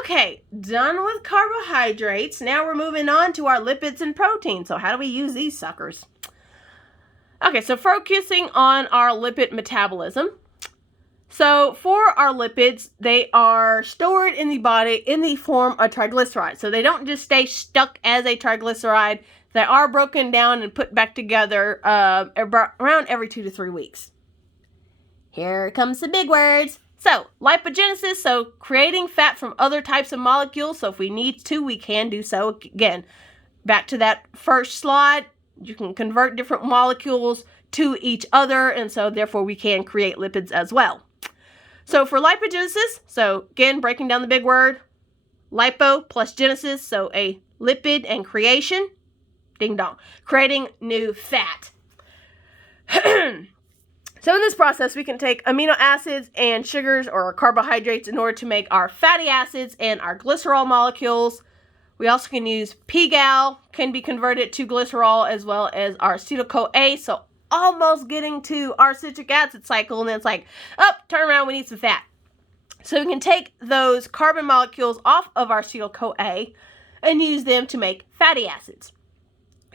Okay, done with carbohydrates. Now we're moving on to our lipids and proteins. So how do we use these suckers? Okay, so focusing on our lipid metabolism. So for our lipids, they are stored in the body in the form of triglycerides. So they don't just stay stuck as a triglyceride. They are broken down and put back together around every 2 to 3 weeks. Here comes the big words. So lipogenesis, so creating fat from other types of molecules. So if we need to, we can do so. Again, back to that first slide, you can convert different molecules to each other, and so therefore we can create lipids as well. So for lipogenesis, so again, breaking down the big word, lipo plus genesis, so a lipid and creation, ding dong, creating new fat. So in this process, we can take amino acids and sugars or carbohydrates in order to make our fatty acids and our glycerol molecules. We also can use PGAL, can be converted to glycerol, as well as our acetyl-CoA, so almost getting to our citric acid cycle, and then it's like, oh, turn around, we need some fat. So we can take those carbon molecules off of our acetyl-CoA and use them to make fatty acids.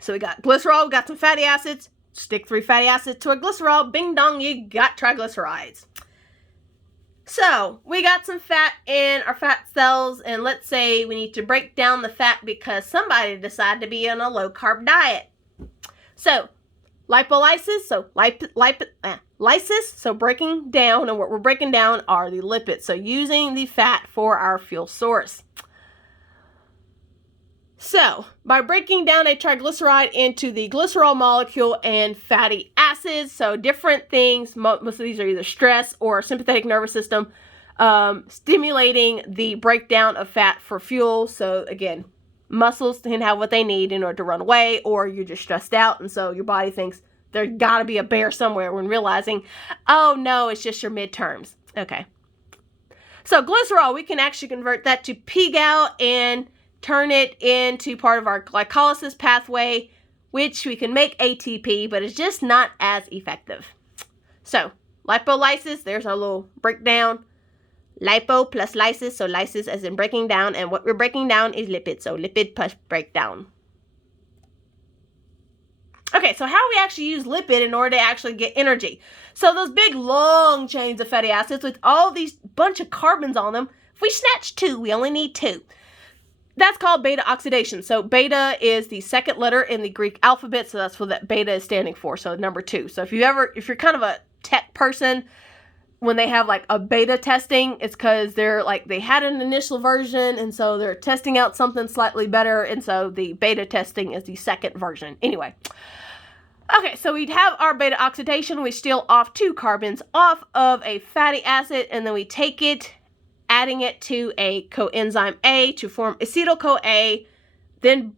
So we got glycerol, we got some fatty acids, stick 3 fatty acids to a glycerol, bing dong, you got triglycerides. So we got some fat in our fat cells, and let's say we need to break down the fat because somebody decided to be on a low-carb diet. So lipolysis, so lysis, so breaking down, and what we're breaking down are the lipids. So using the fat for our fuel source. So by breaking down a triglyceride into the glycerol molecule and fatty acids, so different things, most of these are either stress or sympathetic nervous system, stimulating the breakdown of fat for fuel. So again, muscles can have what they need in order to run away, or you're just stressed out, and so your body thinks there's got to be a bear somewhere, when realizing, oh no, it's just your midterms. Okay. So glycerol, we can actually convert that to PGAL and turn it into part of our glycolysis pathway, which we can make ATP, but it's just not as effective. So lipolysis, there's our little breakdown. Lipo plus lysis, so lysis as in breaking down, and what we're breaking down is lipid, so lipid plus breakdown. Okay, so how do we actually use lipid in order to actually get energy? So those big long chains of fatty acids with all these bunch of carbons on them, if we snatch 2, we only need 2. That's called beta oxidation. So beta is the second letter in the Greek alphabet, so that's what that beta is standing for, so number 2. So if you're kind of a tech person, when they have like a beta testing, it's because they had an initial version, and so they're testing out something slightly better, and so the beta testing is the second version. Anyway. Okay, so we'd have our beta oxidation. We steal off 2 carbons off of a fatty acid, and then we take it, adding it to a coenzyme A to form acetyl-CoA, then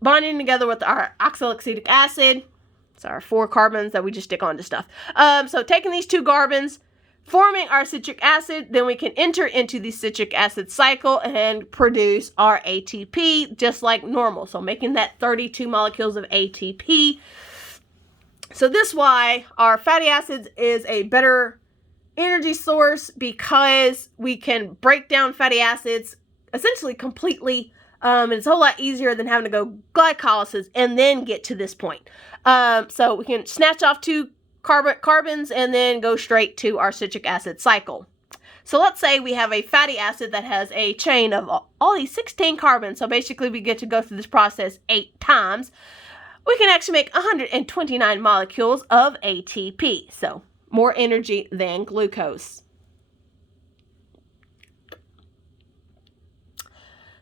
bonding together with our oxalic acid. It's our 4 carbons that we just stick onto stuff. So taking these 2 carbons, forming our citric acid, then we can enter into the citric acid cycle and produce our ATP just like normal. So making that 32 molecules of ATP. So this is why our fatty acids is a better energy source, because we can break down fatty acids essentially completely, and it's a whole lot easier than having to go glycolysis and then get to this point. So we can snatch off 2 carbons and then go straight to our citric acid cycle. So let's say we have a fatty acid that has a chain of all these 16 carbons. So basically we get to go through this process 8 times. We can actually make 129 molecules of ATP. So more energy than glucose.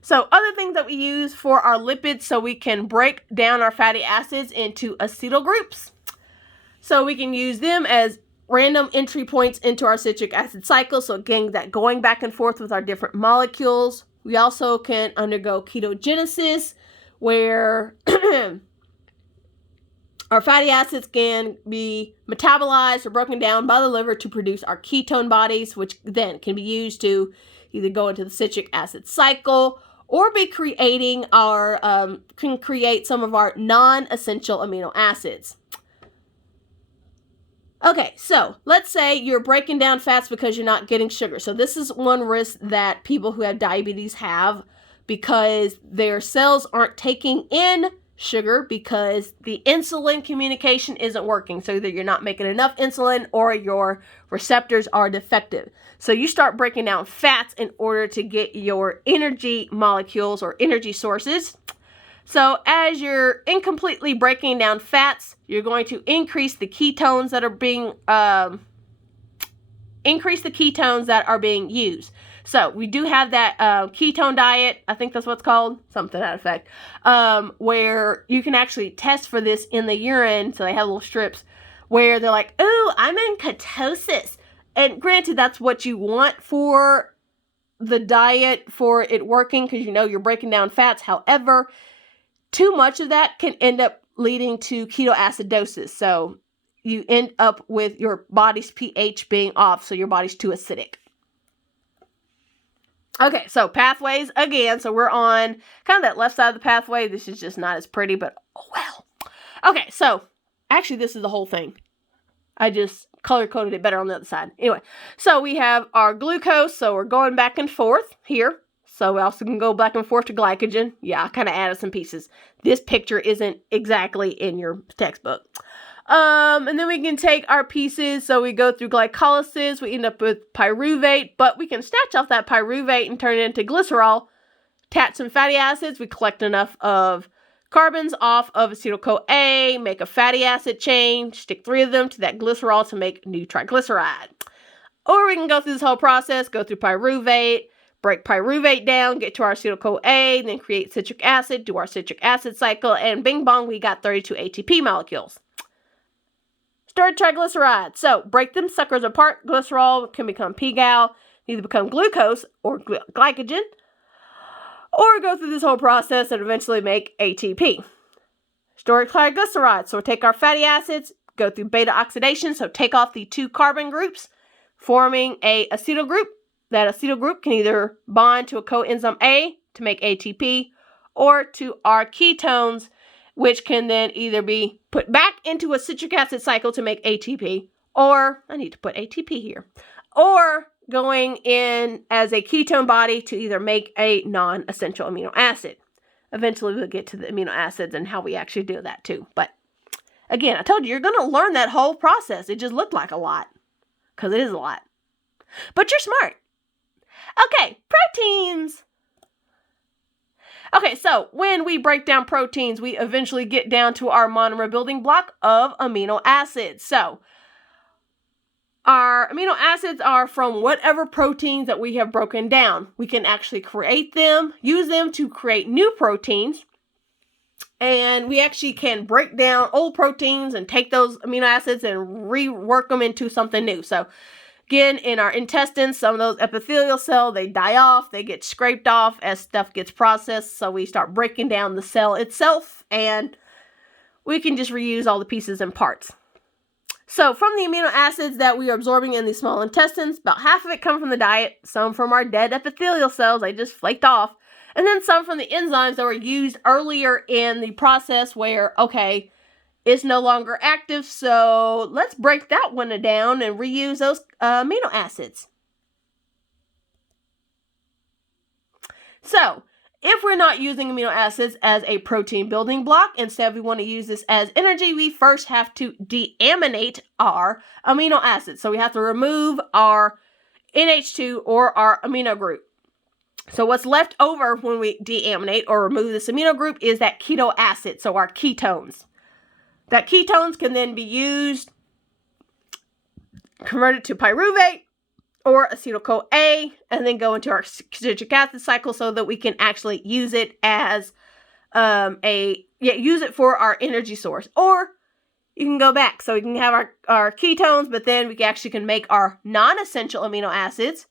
So other things that we use for our lipids, so we can break down our fatty acids into acetyl groups. So we can use them as random entry points into our citric acid cycle. So again, that going back and forth with our different molecules. We also can undergo ketogenesis, where our fatty acids can be metabolized or broken down by the liver to produce our ketone bodies, which then can be used to either go into the citric acid cycle or be creating can create some of our non-essential amino acids. Okay, so let's say you're breaking down fats because you're not getting sugar. So this is one risk that people who have diabetes have, because their cells aren't taking in sugar because the insulin communication isn't working. So either you're not making enough insulin or your receptors are defective. So you start breaking down fats in order to get your energy molecules or energy sources. So as you're incompletely breaking down fats, you're going to increase the ketones that are being used. So we do have that ketone diet, I think that's what it's called, something to that effect, where you can actually test for this in the urine. So they have little strips where they're like, "Ooh, I'm in ketosis." And granted, that's what you want for the diet, for it working, because you know you're breaking down fats. However, too much of that can end up leading to ketoacidosis. So you end up with your body's pH being off, so your body's too acidic. Okay, so pathways again. So we're on kind of that left side of the pathway. This is just not as pretty, but oh well. Okay, so actually this is the whole thing. I just color-coded it better on the other side. Anyway, so we have our glucose. So we're going back and forth here. So we also can go back and forth to glycogen. Yeah, I kind of added some pieces. This picture isn't exactly in your textbook. And then we can take our pieces. So we go through glycolysis. We end up with pyruvate, but we can snatch off that pyruvate and turn it into glycerol. Attach some fatty acids. We collect enough of carbons off of acetyl-CoA, make a fatty acid chain, stick 3 of them to that glycerol to make new triglyceride. Or we can go through this whole process, go through pyruvate, break pyruvate down, get to our acetyl-CoA, then create citric acid, do our citric acid cycle, and bing bong, we got 32 ATP molecules. Stored triglycerides. So break them suckers apart. Glycerol can become pGal, either become glucose or glycogen, or go through this whole process and eventually make ATP. Stored triglycerides. So we take our fatty acids, go through beta oxidation, so take off the 2 carbon groups, forming a acetyl group. That acetyl group can either bond to a coenzyme A to make ATP, or to our ketones, which can then either be put back into a citric acid cycle to make ATP, or, I need to put ATP here, or going in as a ketone body to either make a non-essential amino acid. Eventually we'll get to the amino acids and how we actually do that too. But again, I told you, you're going to learn that whole process. It just looked like a lot, because it is a lot. But you're smart. Okay, proteins. Okay, so when we break down proteins, we eventually get down to our monomer building block of amino acids. So our amino acids are from whatever proteins that we have broken down. We can actually create them, use them to create new proteins. And we actually can break down old proteins and take those amino acids and rework them into something new. So again, in our intestines, some of those epithelial cells, they die off, they get scraped off as stuff gets processed. So we start breaking down the cell itself, and we can just reuse all the pieces and parts. So from the amino acids that we are absorbing in the small intestines, about half of it come from the diet, some from our dead epithelial cells, they just flaked off, and then some from the enzymes that were used earlier in the process where, okay, it's no longer active, so let's break that one down and reuse those amino acids. So, if we're not using amino acids as a protein building block, instead we want to use this as energy, we first have to deaminate our amino acids. So we have to remove our NH2 or our amino group. So what's left over when we deaminate or remove this amino group is that keto acid, so our ketones. That ketones can then be used, converted to pyruvate or acetyl-CoA, and then go into our citric acid cycle so that we can actually use it as use it for our energy source. Or you can go back, so we can have our ketones, but then we actually can make our non-essential amino acids,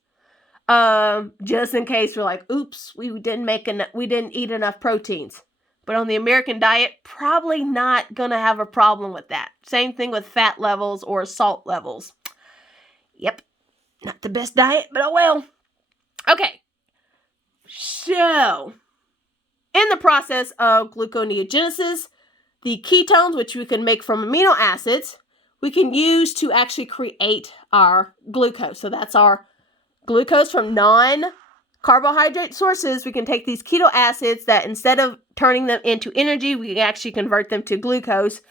just in case we're like, oops, we didn't eat enough proteins. But on the American diet, probably not going to have a problem with that. Same thing with fat levels or salt levels. Yep, not the best diet, but oh well. Okay, so in the process of gluconeogenesis, the ketones, which we can make from amino acids, we can use to actually create our glucose. So that's our glucose from non-carbohydrate sources. We can take these keto acids that instead of turning them into energy, we can actually convert them to glucose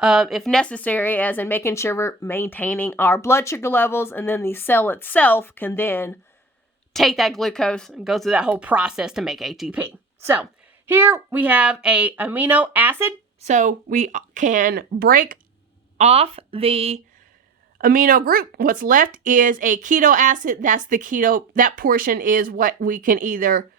if necessary, as in making sure we're maintaining our blood sugar levels, and then the cell itself can then take that glucose and go through that whole process to make ATP. So here we have a amino acid. So we can break off the amino group. What's left is a keto acid. That's the keto. That portion is what we can either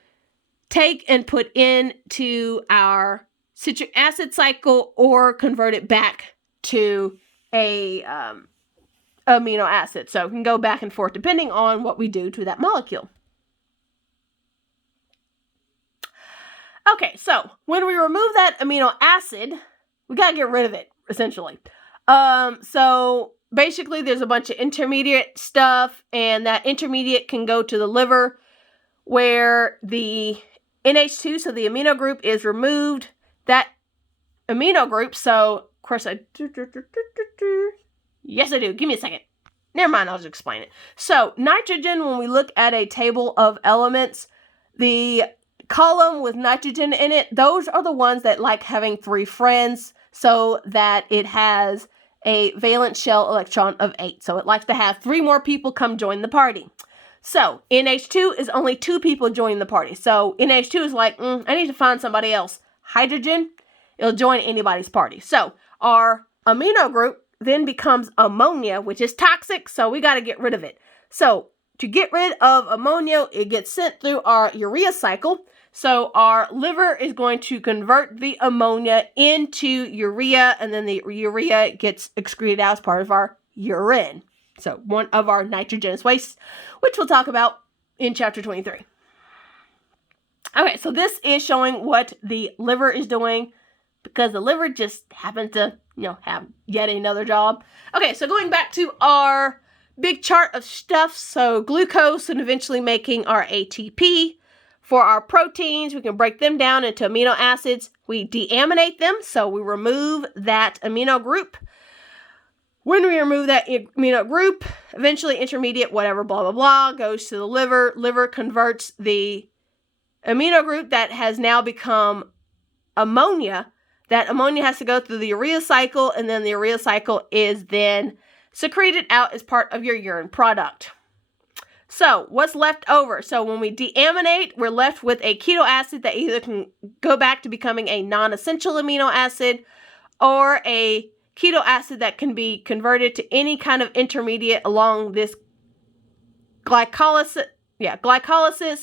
take and put into our citric acid cycle or convert it back to a amino acid. So we can go back and forth depending on what we do to that molecule. Okay, so when we remove that amino acid, we gotta get rid of it, essentially. So basically there's a bunch of intermediate stuff, and that intermediate can go to the liver where the NH2, so the amino group, is removed. That amino group, so of course yes I do, give me a second. Never mind, I'll just explain it. So nitrogen, when we look at a table of elements, the column with nitrogen in it, those are the ones that like having 3 friends, so that it has a valence shell electron of 8. So it likes to have 3 more people come join the party. So NH2 is only 2 people joining the party. So NH2 is like, I need to find somebody else. Hydrogen, it'll join anybody's party. So our amino group then becomes ammonia, which is toxic, so we got to get rid of it. So to get rid of ammonia, it gets sent through our urea cycle. So our liver is going to convert the ammonia into urea, and then the urea gets excreted out as part of our urine. So one of our nitrogenous wastes, which we'll talk about in chapter 23. Okay, so this is showing what the liver is doing, because the liver just happens to, have yet another job. Okay, so going back to our big chart of stuff, so glucose and eventually making our ATP. For our proteins, we can break them down into amino acids. We deaminate them, so we remove that amino group. When we remove that amino group, eventually intermediate, whatever, blah, blah, blah, goes to the liver. Liver converts the amino group that has now become ammonia. That ammonia has to go through the urea cycle, and then the urea cycle is then secreted out as part of your urine product. So what's left over? So when we deaminate, we're left with a keto acid that either can go back to becoming a non-essential amino acid, or a keto acid that can be converted to any kind of intermediate along this glycolysis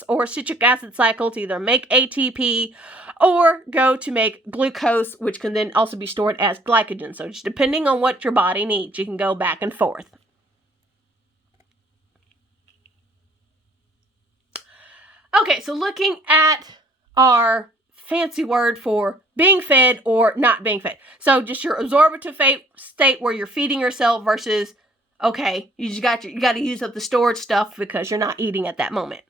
or citric acid cycle to either make ATP or go to make glucose, which can then also be stored as glycogen. So just depending on what your body needs, you can go back and forth. Okay, so looking at our fancy word for being fed or not being fed. So just your absorptive state where you're feeding yourself versus, okay, you got to use up the stored stuff because you're not eating at that moment.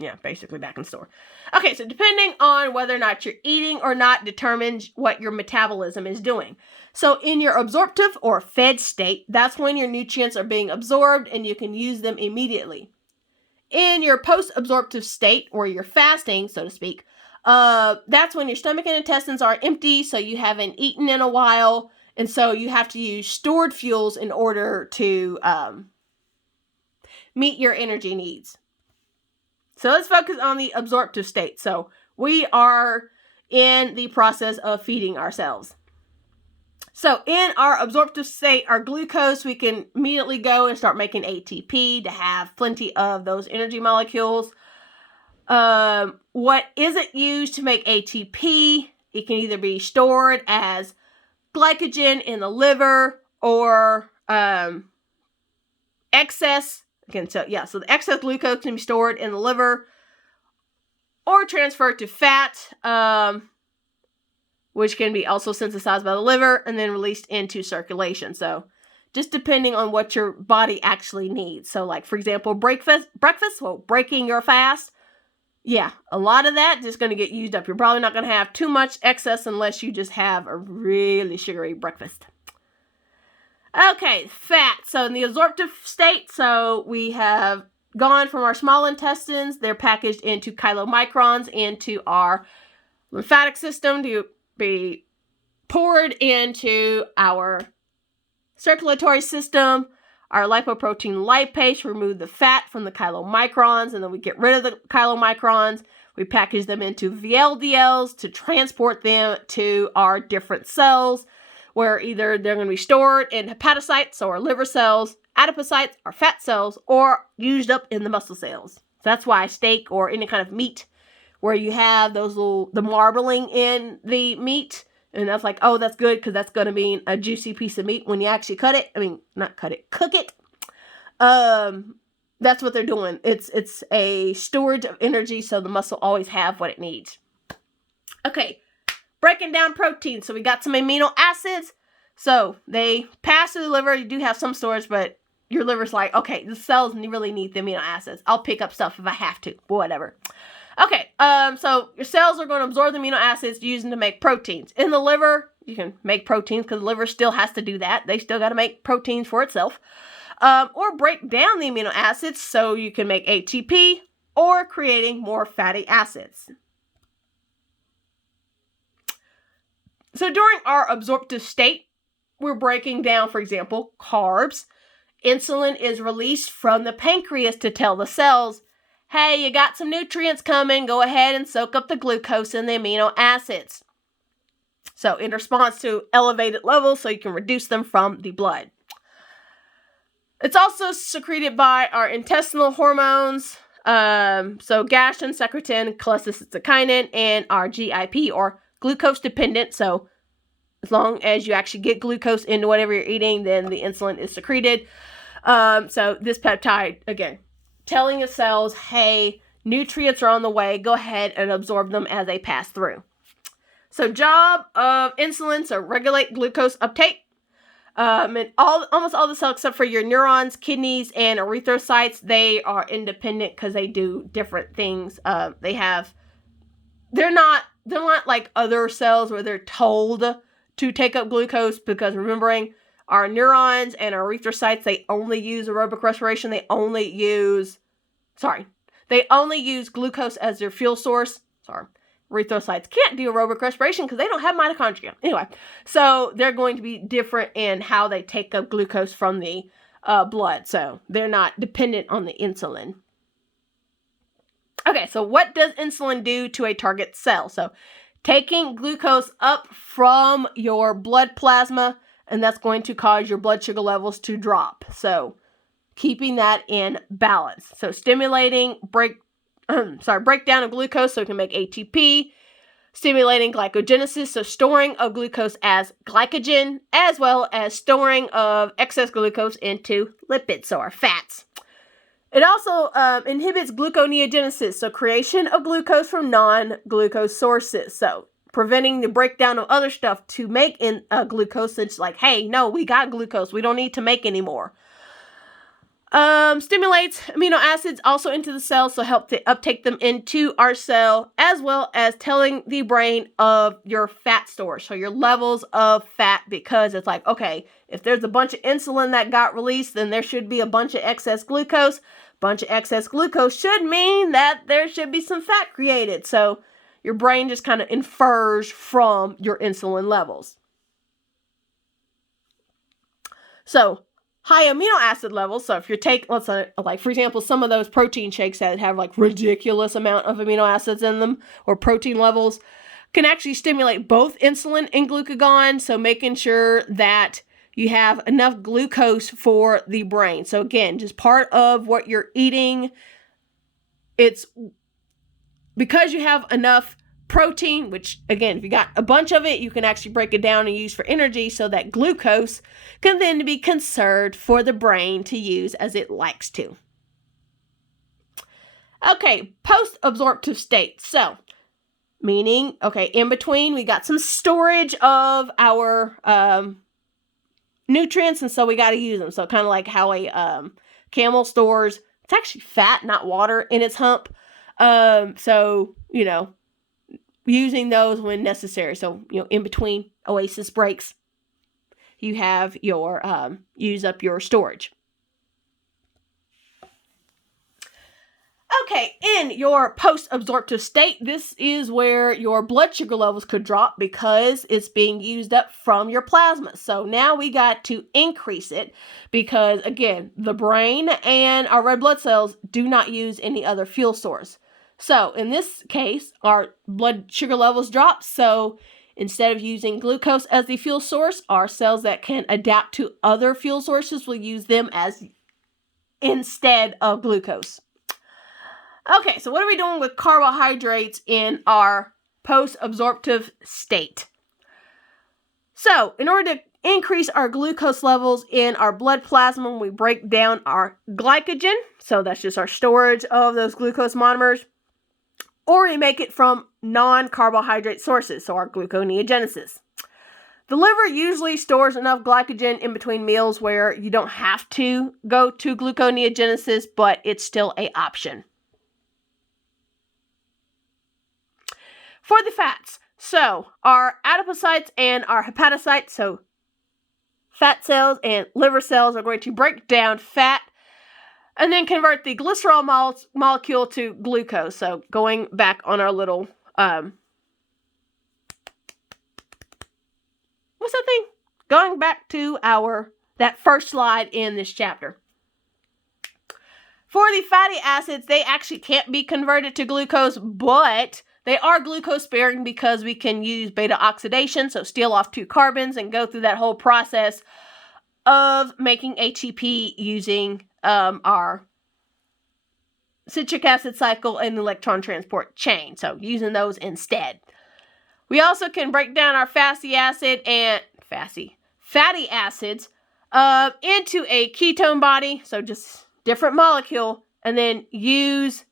Yeah, basically back in store. Okay, so depending on whether or not you're eating or not determines what your metabolism is doing. So in your absorptive or fed state, that's when your nutrients are being absorbed and you can use them immediately. In your post-absorptive state, or you're fasting, so to speak, that's when your stomach and intestines are empty, so you haven't eaten in a while, and so you have to use stored fuels in order to meet your energy needs. So let's focus on the absorptive state. So we are in the process of feeding ourselves. So in our absorptive state, our glucose, we can immediately go and start making ATP to have plenty of those energy molecules. What isn't used to make ATP, it can either be stored as glycogen in the liver or excess. Again, so the excess glucose can be stored in the liver or transferred to fat, which can be also synthesized by the liver and then released into circulation. So just depending on what your body actually needs. So like, for example, breakfast, breaking your fast. Yeah, a lot of that is going to get used up. You're probably not going to have too much excess unless you just have a really sugary breakfast. Okay, fat. So in the absorptive state, so we have gone from our small intestines. They're packaged into chylomicrons into our lymphatic system to be poured into our circulatory system. Our lipoprotein lipase remove the fat from the chylomicrons, and then we get rid of the chylomicrons. We package them into VLDLs to transport them to our different cells, where either they're going to be stored in hepatocytes, or liver cells, adipocytes, or fat cells, or used up in the muscle cells. So that's why steak or any kind of meat, where you have those the marbling in the meat, and that's like, oh, that's good because that's going to be a juicy piece of meat when you actually cut it. I mean, not cut it, cook it. That's what they're doing. It's a storage of energy, so the muscle always have what it needs. Okay, breaking down protein. So we got some amino acids. So they pass through the liver. You do have some storage, but your liver's like, okay, the cells really need the amino acids. I'll pick up stuff if I have to, whatever. Okay, so your cells are going to absorb the amino acids using to make proteins. In the liver, you can make proteins because the liver still has to do that. They still got to make proteins for itself. Or break down the amino acids so you can make ATP, or creating more fatty acids. So during our absorptive state, we're breaking down, for example, carbs. Insulin is released from the pancreas to tell the cells, hey, you got some nutrients coming, go ahead and soak up the glucose and the amino acids. So in response to elevated levels, so you can reduce them from the blood. It's also secreted by our intestinal hormones, so gastrin, secretin, cholecystokinin, and our GIP, or glucose dependent. So as long as you actually get glucose into whatever you're eating, then the insulin is secreted. So this peptide, again, telling the cells, hey, nutrients are on the way, go ahead and absorb them as they pass through. So job of insulin, so regulate glucose uptake. And almost all the cells except for your neurons, kidneys, and erythrocytes, they are independent because they do different things. They're not like other cells where they're told to take up glucose, because remembering our neurons and our erythrocytes, they only use aerobic respiration. They only use glucose as their fuel source. Erythrocytes can't do aerobic respiration because they don't have mitochondria. Anyway, so they're going to be different in how they take up glucose from the blood. So they're not dependent on the insulin. Okay, so what does insulin do to a target cell? So taking glucose up from your blood plasma, and that's going to cause your blood sugar levels to drop. So keeping that in balance. So stimulating breakdown of glucose so it can make ATP, stimulating glycogenesis, so storing of glucose as glycogen, as well as storing of excess glucose into lipids, so our fats. It also inhibits gluconeogenesis, so creation of glucose from non-glucose sources, so preventing the breakdown of other stuff to make glucose. It's like, hey, no, we got glucose, we don't need to make any more. Stimulates amino acids also into the cell, so help to uptake them into our cell, as well as telling the brain of your fat stores, so your levels of fat, because it's like, okay, if there's a bunch of insulin that got released, then there should be a bunch of excess glucose. Bunch of excess glucose should mean that there should be some fat created. So your brain just kind of infers from your insulin levels. So high amino acid levels. So if you're let's say, like, for example, some of those protein shakes that have like ridiculous amount of amino acids in them, or protein levels, can actually stimulate both insulin and glucagon. So making sure that you have enough glucose for the brain. So again, just part of what you're eating. It's because you have enough protein, which again, if you got a bunch of it, you can actually break it down and use for energy, so that glucose can then be conserved for the brain to use as it likes to. Okay, post-absorptive state. So, meaning, okay, in between, we got some storage of our nutrients, and so we got to use them. So kind of like how a camel stores, it's actually fat, not water, in its hump. So, using those when necessary. So, in between oasis breaks, you have your use up your storage. Okay, in your post-absorptive state, this is where your blood sugar levels could drop because it's being used up from your plasma. So now we got to increase it because, again, the brain and our red blood cells do not use any other fuel source. So in this case, our blood sugar levels drop. So instead of using glucose as the fuel source, our cells that can adapt to other fuel sources will use them as instead of glucose. Okay, so what are we doing with carbohydrates in our post-absorptive state? So, in order to increase our glucose levels in our blood plasma, we break down our glycogen, so that's just our storage of those glucose monomers, or we make it from non-carbohydrate sources, so our gluconeogenesis. The liver usually stores enough glycogen in between meals where you don't have to go to gluconeogenesis, but it's still an option. For the fats, so our adipocytes and our hepatocytes, so fat cells and liver cells are going to break down fat and then convert the glycerol molecule to glucose. So going back on our little, what's that thing? Going back to that first slide in this chapter. For the fatty acids, they actually can't be converted to glucose, but they are glucose sparing because we can use beta oxidation, so steal off 2 carbons and go through that whole process of making ATP using our citric acid cycle and electron transport chain, so using those instead. We also can break down our fatty acids into a ketone body, so just different molecule, and then use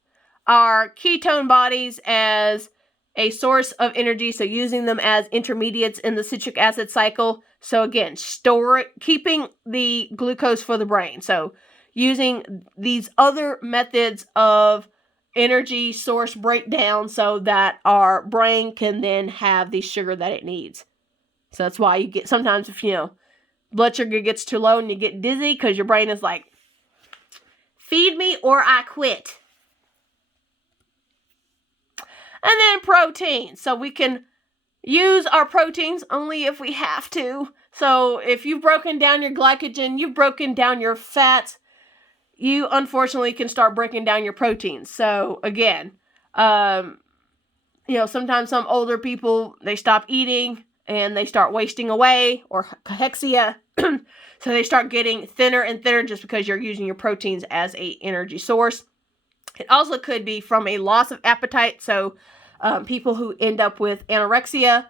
our ketone bodies as a source of energy, so using them as intermediates in the citric acid cycle. So again, keeping the glucose for the brain. So using these other methods of energy source breakdown so that our brain can then have the sugar that it needs. So that's why you get, sometimes if blood sugar gets too low and you get dizzy because your brain is like, feed me or I quit. And then protein. So we can use our proteins only if we have to. So if you've broken down your glycogen, you've broken down your fats, you unfortunately can start breaking down your proteins. So again, sometimes some older people, they stop eating and they start wasting away, or cachexia. So they start getting thinner and thinner just because you're using your proteins as a energy source. It also could be from a loss of appetite. So people who end up with anorexia,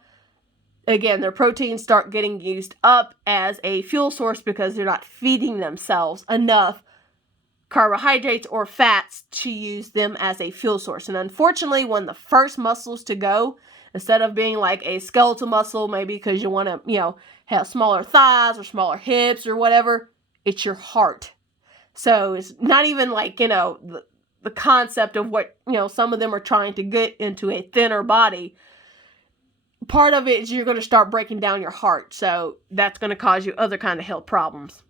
again, their proteins start getting used up as a fuel source because they're not feeding themselves enough carbohydrates or fats to use them as a fuel source. And unfortunately, one of the first muscles to go, instead of being like a skeletal muscle, maybe because you want to, have smaller thighs or smaller hips or whatever, it's your heart. So it's not even like, the concept of what, some of them are trying to get into a thinner body. Part of it is you're going to start breaking down your heart. So that's going to cause you other kind of health problems.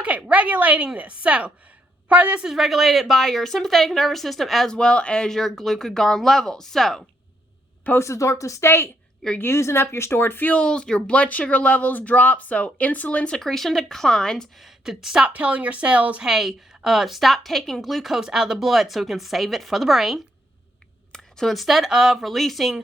Okay, regulating this. So part of this is regulated by your sympathetic nervous system as well as your glucagon levels. So post-absorptive state, you're using up your stored fuels, your blood sugar levels drop, so insulin secretion declines to stop telling your cells, hey, stop taking glucose out of the blood so we can save it for the brain. So instead of releasing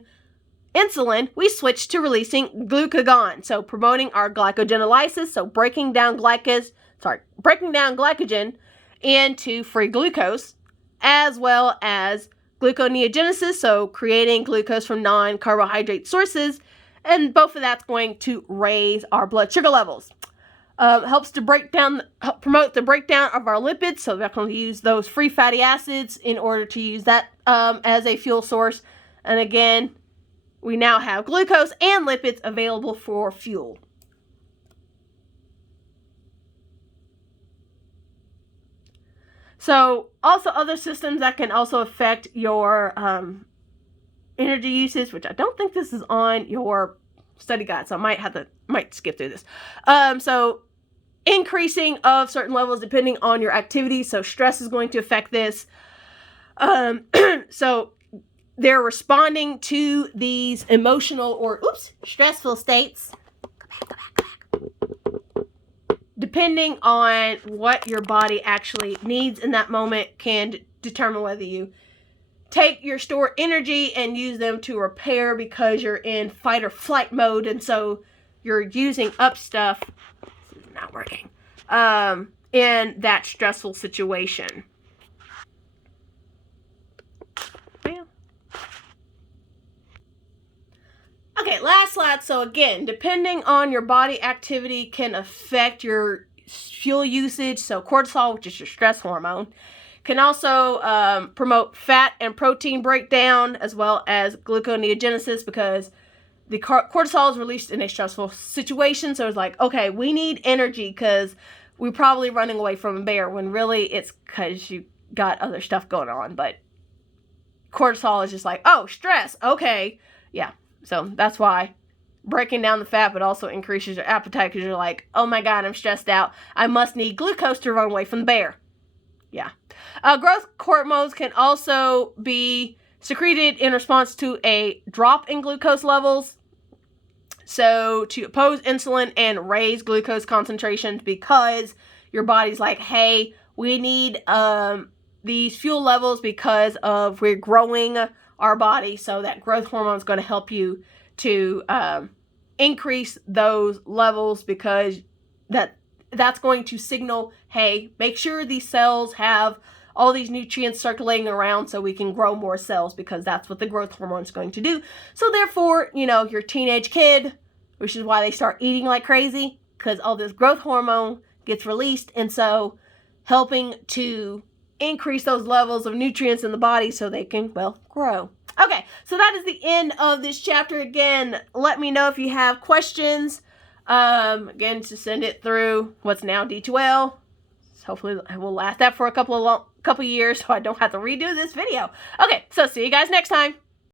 insulin, we switch to releasing glucagon, so promoting our glycogenolysis, so breaking down glycogen into free glucose, as well as gluconeogenesis, so creating glucose from non-carbohydrate sources, and both of that's going to raise our blood sugar levels. Helps to promote the breakdown of our lipids, so we're going to use those free fatty acids in order to use that as a fuel source. And again, we now have glucose and lipids available for fuel. So also other systems that can also affect your energy usage, which I don't think this is on your study guide, so I might skip through this. So increasing of certain levels depending on your activity. So stress is going to affect this. So they're responding to these emotional or stressful states. Go back. Depending on what your body actually needs in that moment can determine whether you take your stored energy and use them to repair because you're in fight or flight mode, and so you're using up stuff. This is not working. In that stressful situation. Okay, last slide. So again, depending on your body activity can affect your fuel usage. So cortisol, which is your stress hormone, can also promote fat and protein breakdown as well as gluconeogenesis, because the cortisol is released in a stressful situation. So it's like, okay, we need energy because we're probably running away from a bear, when really it's because you got other stuff going on. But cortisol is just like, oh, stress. Okay. Yeah. So that's why breaking down the fat, but also increases your appetite, because you're like, oh my God, I'm stressed out. I must need glucose to run away from the bear. Yeah. Growth hormones can also be secreted in response to a drop in glucose levels. So to oppose insulin and raise glucose concentrations, because your body's like, hey, we need these fuel levels because of we're growing our body. So that growth hormone is going to help you to increase those levels, because that's going to signal, hey, make sure these cells have all these nutrients circulating around so we can grow more cells, because that's what the growth hormone is going to do. So therefore, your teenage kid, which is why they start eating like crazy, because all this growth hormone gets released, and so helping to increase those levels of nutrients in the body so they can, well, grow. Okay, so that is the end of this chapter. Again, let me know if you have questions. Again, to send it through what's now D2L. Hopefully it will last that for a couple years so I don't have to redo this video. Okay, so see you guys next time.